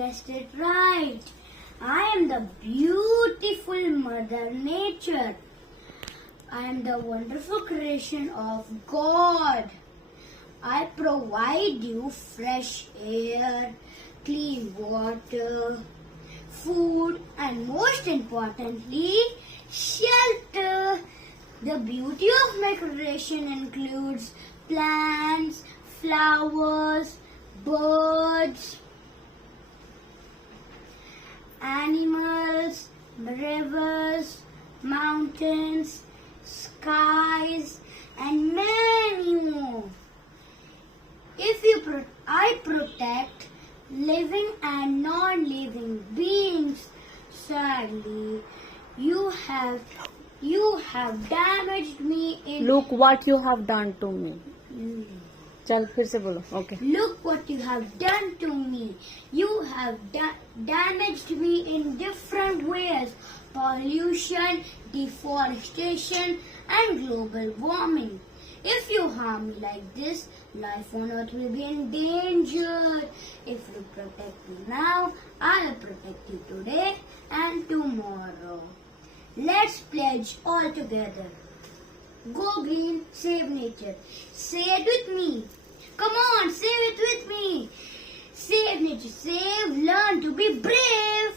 guessed it right. I am the beautiful Mother Nature. I am the wonderful creation of God. I provide you fresh air, clean water, food, and most importantly, shelter. The beauty of my creation includes plants, flowers, birds, animals, rivers, mountains, skies, and many more. I protect living and non-living beings. Sadly, you have damaged me in. Look what you have done to me. चल फिर से बोलो. Okay. Look what you have done to me. You have damaged me in different ways. Pollution, deforestation, and global warming. If you harm me like this, life on earth will be in danger. If you protect me now, I will protect you today and tomorrow. Let's pledge all together. Go green, save nature. Say it with me. Come on, say it with me. Save nature, save, learn to be brave.